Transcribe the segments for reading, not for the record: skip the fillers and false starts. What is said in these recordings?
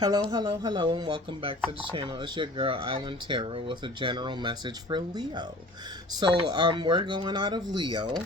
Hello, hello, hello, and welcome back to the channel. It's your girl Islandtaro with a general message for Leo. We're going out of Leo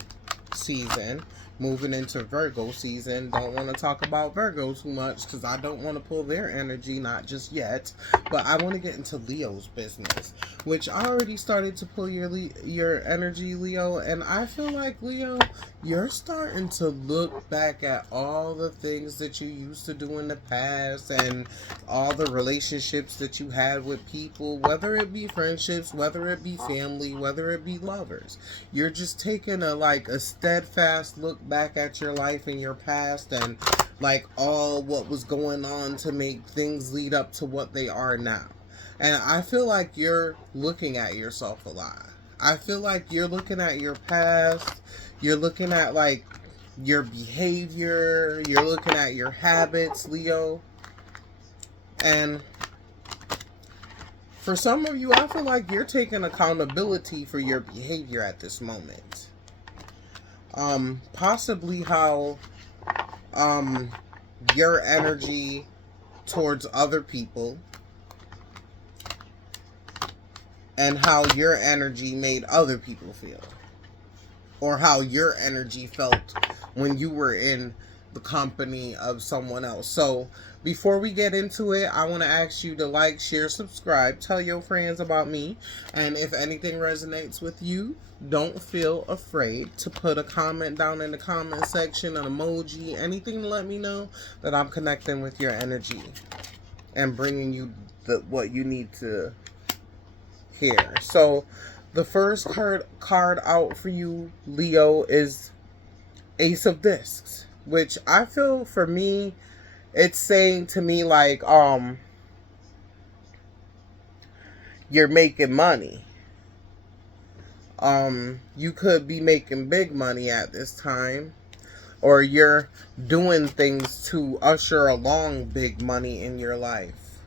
season, moving into Virgo season. Don't want to talk about Virgo too much because I don't want to pull their energy, not just yet. But I want to get into Leo's business, which I already started to pull your energy, Leo, and I feel like Leo, you're starting to look back at all the things that you used to do in the past and all the relationships that you had with people, whether it be friendships, whether it be family, whether it be lovers. You're just taking a steadfast look back at your life and your past and like all what was going on to make things lead up to what they are now. And I feel like you're looking at yourself a lot. I feel like you're looking at your past, you're looking at like your behavior, you're looking at your habits, Leo. And for some of you, I feel like you're taking accountability for your behavior at this moment. Possibly how your energy towards other people and how your energy made other people feel, or how your energy felt when you were in the company of someone else. So before we get into it, I want to ask you to like, share, subscribe, tell your friends about me, and if anything resonates with you, don't feel afraid to put a comment down in the comment section, an emoji, anything to let me know that I'm connecting with your energy and bringing you what you need to hear. So the first card out for you, Leo, is Ace of Discs, which I feel for me, it's saying to me like you're making money. You could be making big money at this time, or you're doing things to usher along big money in your life.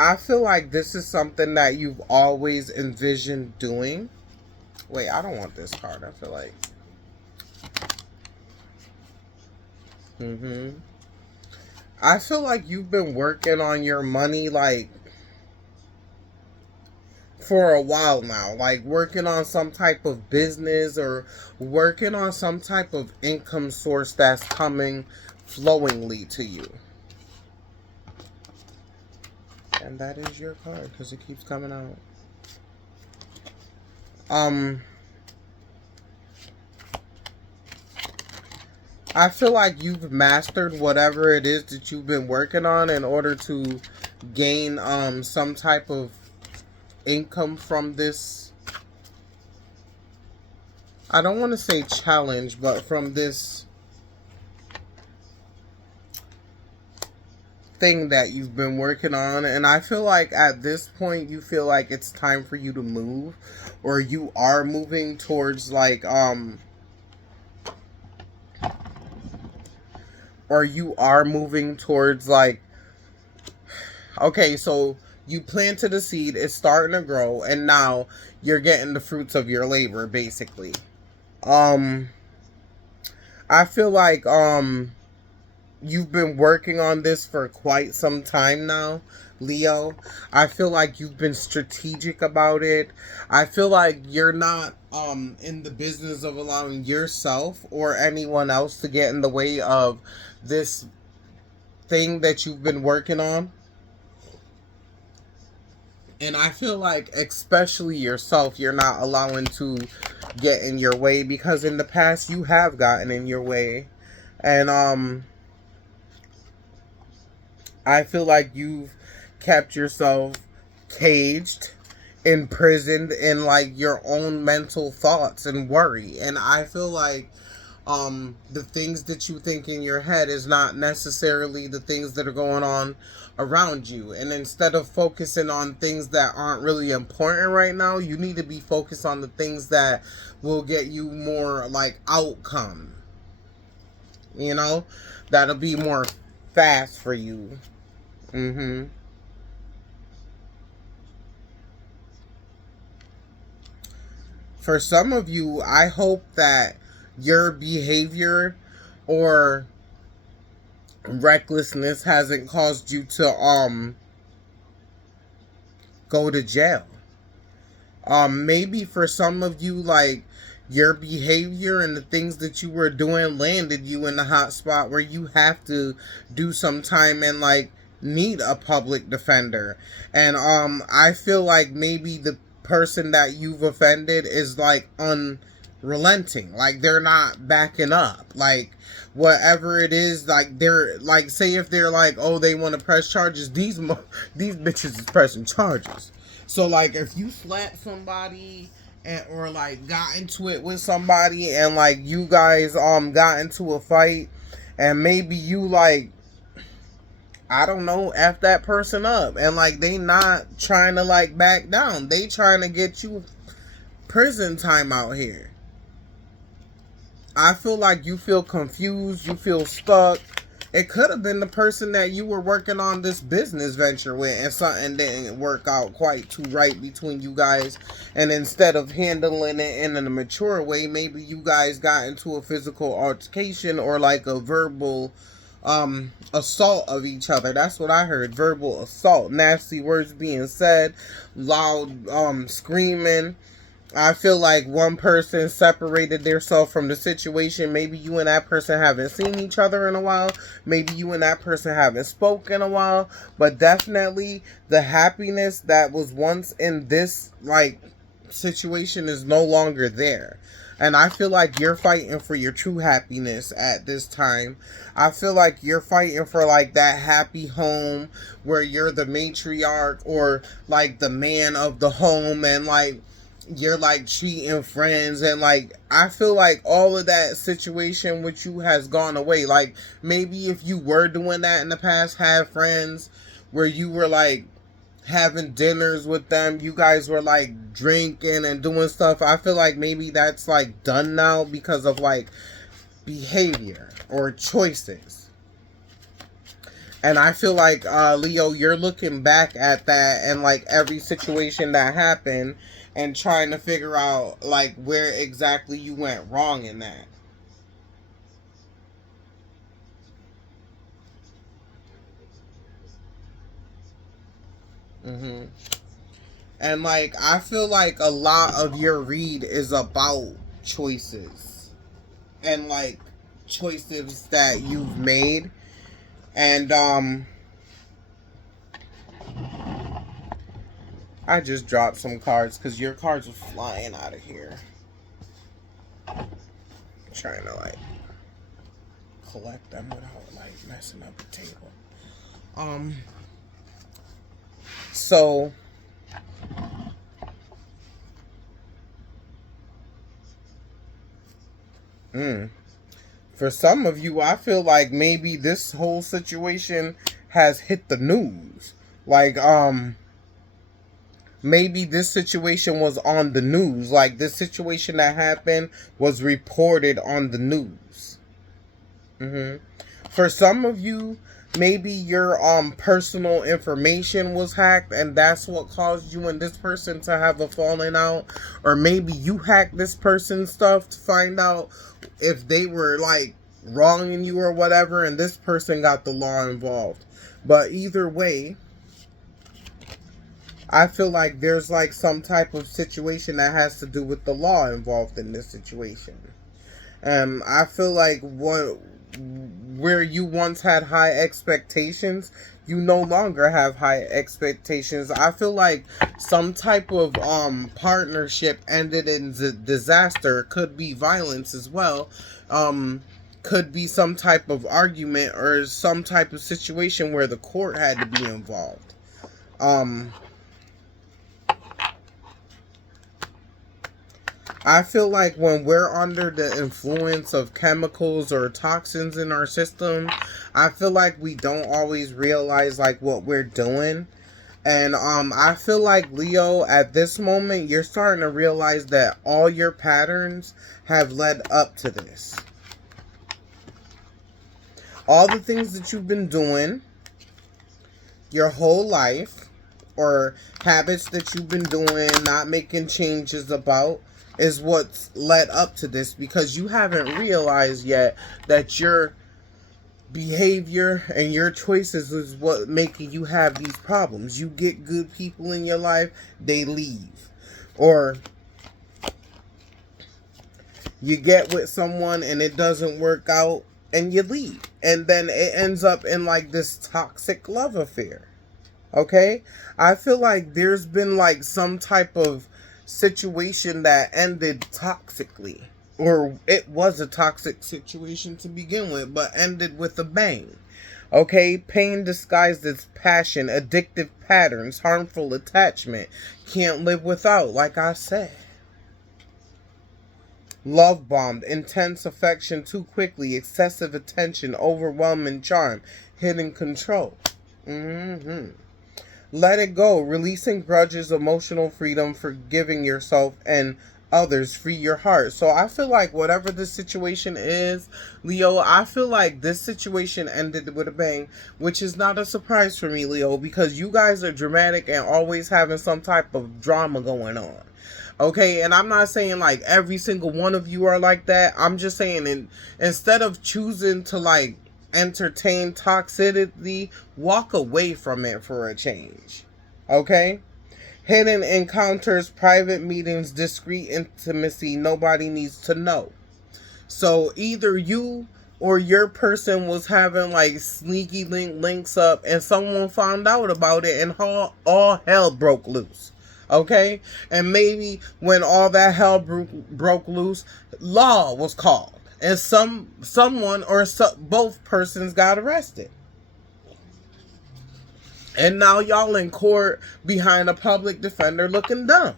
I feel like this is something that you've always envisioned doing. Wait, I don't want this card. I feel like I feel like you've been working on your money like for a while now, like working on some type of business or working on some type of income source that's coming flowingly to you. And that is your card because it keeps coming out. I feel like you've mastered whatever it is that you've been working on in order to gain some type of income from this. I don't want to say challenge, but from this thing that you've been working on. And I feel like at this point you feel like it's time for you to move, or you are moving towards like or you are moving towards like, okay, so you planted a seed, it's starting to grow, and now you're getting the fruits of your labor, basically. I feel like you've been working on this for quite some time now, Leo. I feel like you've been strategic about it. I feel like you're not in the business of allowing yourself or anyone else to get in the way of this thing that you've been working on. And I feel like especially yourself, you're not allowing to get in your way, because in the past you have gotten in your way. And I feel like you've kept yourself caged, imprisoned in like your own mental thoughts and worry. And I feel like the things that you think in your head is not necessarily the things that are going on around you. And instead of focusing on things that aren't really important right now, you need to be focused on the things that will get you more like outcome, you know, that'll be more fast for you. For some of you, I hope that your behavior or recklessness hasn't caused you to go to jail. Maybe for some of you, like, your behavior and the things that you were doing landed you in the hot spot where you have to do some time and, like, need a public defender. And I feel like maybe the person that you've offended is, like, unrelenting. Like, they're not backing up. Like, whatever it is, like, they're like, say if they're like, oh, they want to press charges, these bitches is pressing charges. So, like, if you slap somebody and or like got into it with somebody and like you guys got into a fight and maybe you, like, I don't know, F that person up and like they not trying to like back down. They trying to get you prison time out here. I feel like you feel confused, you feel stuck. It could have been the person that you were working on this business venture with and something didn't work out quite too right between you guys. And instead of handling it in a mature way, maybe you guys got into a physical altercation or like a verbal assault of each other. That's what I heard. Verbal assault. Nasty words being said, loud screaming. I feel like one person separated themselves from the situation. Maybe you and that person haven't seen each other in a while. Maybe you and that person haven't spoken in a while. But definitely the happiness that was once in this, like, situation is no longer there. And I feel like you're fighting for your true happiness at this time. I feel like you're fighting for, like, that happy home where you're the matriarch or, like, the man of the home and, like, you're like treating friends and like I feel like all of that situation with you has gone away. Like maybe if you were doing that in the past, have friends where you were like having dinners with them, you guys were like drinking and doing stuff. I feel like maybe that's like done now because of like behavior or choices. And I feel like Leo, you're looking back at that and like every situation that happened and trying to figure out, like, where exactly you went wrong in that. And, like, I feel like a lot of your read is about choices. And, like, choices that you've made. And, I just dropped some cards because your cards were flying out of here. I'm trying to like collect them without like messing up the table. So for some of you, I feel like maybe this whole situation has hit the news. Like maybe this situation was on the news. Like, this situation that happened was reported on the news. For some of you, maybe your personal information was hacked, and that's what caused you and this person to have a falling out. Or maybe you hacked this person's stuff to find out if they were, like, wronging you or whatever, and this person got the law involved. But either way, I feel like there's like some type of situation that has to do with the law involved in this situation. I feel like where you once had high expectations, you no longer have high expectations. I feel like some type of partnership ended in disaster. It could be violence as well. Could be some type of argument or some type of situation where the court had to be involved. I feel like when we're under the influence of chemicals or toxins in our system, I feel like we don't always realize like what we're doing. And I feel like, Leo, at this moment, you're starting to realize that all your patterns have led up to this. All the things that you've been doing your whole life, or habits that you've been doing, not making changes about, is what's led up to this, because you haven't realized yet that you're behavior and your choices is what making you have these problems. You get good people in your life, they leave. Or you get with someone and it doesn't work out and you leave. And then it ends up in like this toxic love affair. Okay? I feel like there's been like some type of situation that ended toxically. Or it was a toxic situation to begin with, but ended with a bang. Okay? Pain disguised as passion, addictive patterns, harmful attachment. Can't live without, like I said. Love bombed, intense affection too quickly, excessive attention, overwhelming charm, hidden control. Let it go, releasing grudges, emotional freedom, forgiving yourself and others, free your heart. So I feel like whatever the situation is, Leo, I feel like this situation ended with a bang, which is not a surprise for me, Leo, because you guys are dramatic and always having some type of drama going on. Okay, and I'm not saying like every single one of you are like that. I'm just saying instead of choosing to like entertain toxicity, walk away from it for a change. Okay? Hidden encounters, private meetings, discreet intimacy, nobody needs to know. So either you or your person was having like sneaky links up and someone found out about it and all hell broke loose. Okay? And maybe when all that hell broke loose, law was called. And someone or both persons got arrested. And now y'all in court behind a public defender looking dumb.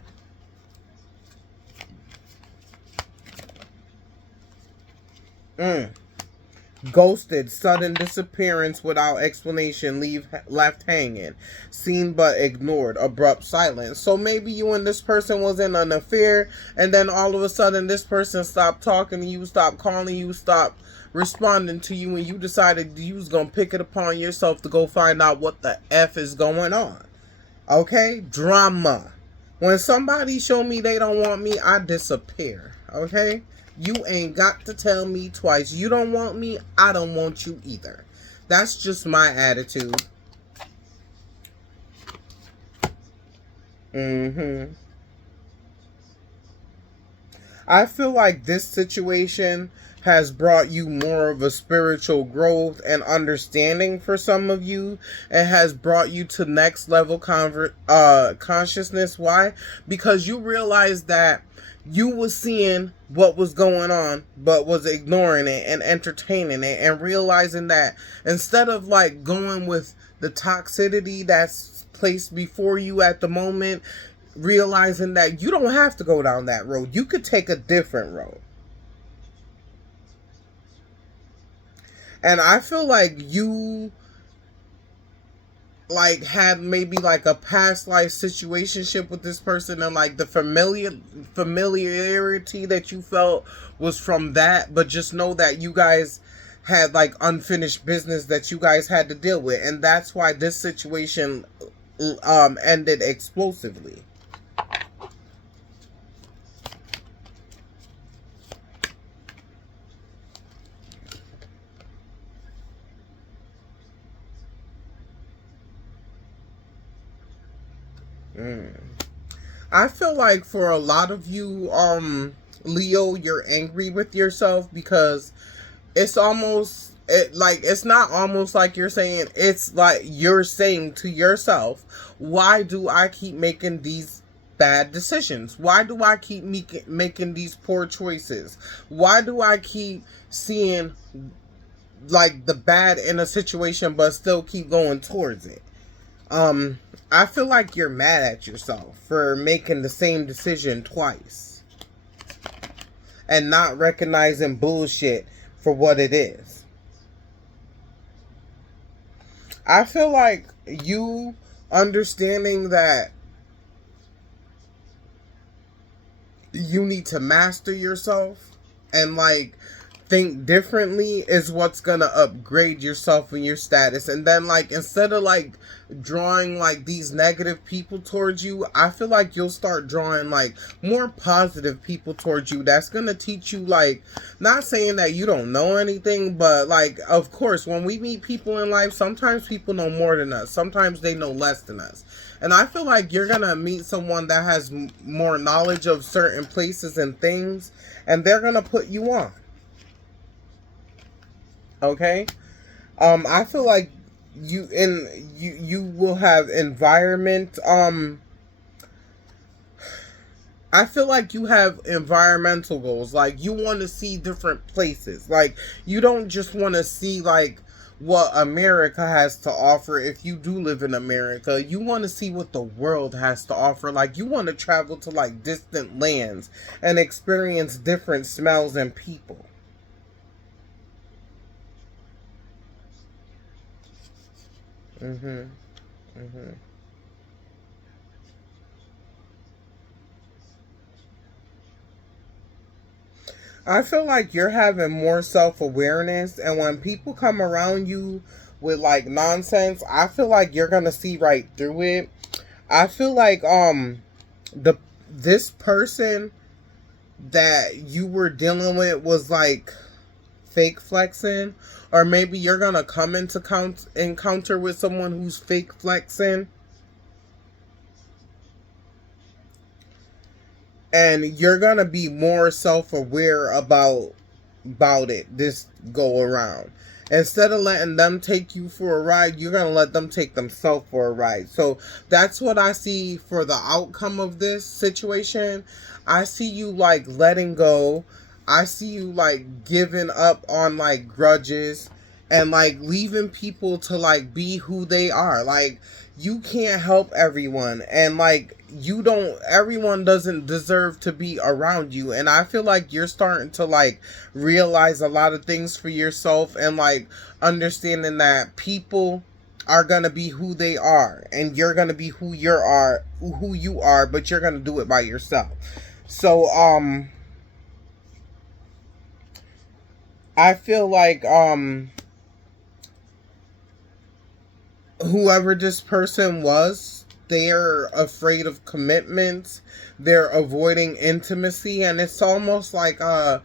Ghosted, sudden disappearance without explanation, left hanging, seen but ignored, abrupt silence. So maybe you and this person was in an affair, and then all of a sudden this person stopped talking to you, stopped calling you, stopped responding to you, and you decided you was gonna pick it upon yourself to go find out what the F is going on. Okay? Drama. When somebody show me they don't want me, I disappear. Okay? You ain't got to tell me twice. You don't want me, I don't want you either. That's just my attitude. I feel like this situation has brought you more of a spiritual growth and understanding for some of you. It has brought you to next level consciousness. Why? Because you realize that you was seeing what was going on, but was ignoring it and entertaining it and realizing that instead of like going with the toxicity that's placed before you at the moment, realizing that you don't have to go down that road. You could take a different road. And I feel like you like had maybe like a past life situationship with this person, and like the familiarity that you felt was from that, but just know that you guys had like unfinished business that you guys had to deal with, and that's why this situation ended explosively. I feel like for a lot of you, Leo, you're angry with yourself because it's almost it's not almost like you're saying, it's like you're saying to yourself, why do I keep making these bad decisions? Why do I keep making these poor choices? Why do I keep seeing like the bad in a situation but still keep going towards it? I feel like you're mad at yourself for making the same decision twice and not recognizing bullshit for what it is. I feel like you understanding that you need to master yourself and like think differently is what's gonna upgrade yourself and your status. And then, like, instead of like drawing like these negative people towards you, I feel like you'll start drawing like more positive people towards you that's gonna teach you, like, not saying that you don't know anything, but like, of course, when we meet people in life, sometimes people know more than us, sometimes they know less than us. And I feel like you're gonna meet someone that has more knowledge of certain places and things, and they're gonna put you on. Okay? I feel like you will have environment. I feel like you have environmental goals. Like, you want to see different places. Like, you don't just want to see like what America has to offer. If you do live in America, you want to see what the world has to offer. Like, you want to travel to like distant lands and experience different smells and people. Mhm. Mhm. I feel like you're having more self-awareness, and when people come around you with like nonsense, I feel like you're going to see right through it. I feel like the this person that you were dealing with was like fake flexing, or maybe you're going to come into encounter with someone who's fake flexing, and you're gonna be more self-aware about it this go around. Instead of letting them take you for a ride, you're gonna let them take themselves for a ride. So that's what I see for the outcome of this situation. I see you like letting go. I see you like giving up on like grudges, and like leaving people to like be who they are. Like, you can't help everyone, and like, you don't everyone doesn't deserve to be around you. And I feel like you're starting to like realize a lot of things for yourself, and like understanding that people are going to be who they are, and you're going to be who you are, but you're going to do it by yourself. So I feel like whoever this person was, they're afraid of commitments. They're avoiding intimacy, and it's almost like a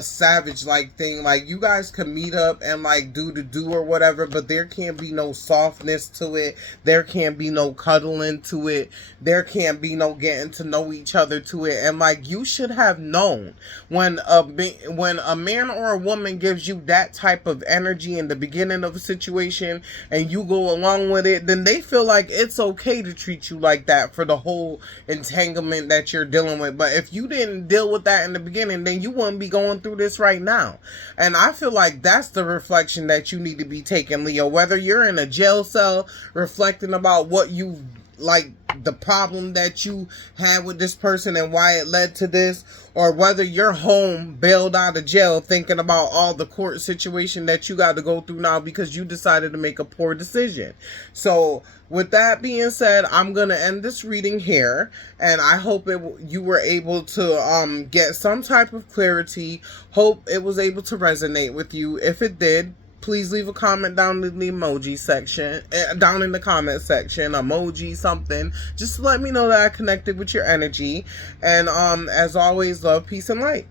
savage like thing. Like, you guys can meet up and like do or whatever, but there can't be no softness to it. There can't be no cuddling to it. There can't be no getting to know each other to it. And like, you should have known when a man or a woman gives you that type of energy in the beginning of a situation, and you go along with it, then they feel like it's okay to treat you like that for the whole entanglement that you're dealing with. But if you didn't deal with that in the beginning, then you wouldn't be going through this right now. And I feel like that's the reflection that you need to be taking, Leo. Whether you're in a jail cell reflecting about what you like, the problem that you had with this person and why it led to this, or whether you're home bailed out of jail thinking about all the court situation that you got to go through now because you decided to make a poor decision. So with that being said, I'm gonna end this reading here, and I hope you were able to get some type of clarity. Hope it was able to resonate with you. If it did, please leave a comment down in the emoji section, down in the comment section, emoji, something, just to let me know that I connected with your energy. And as always, love, peace, and light.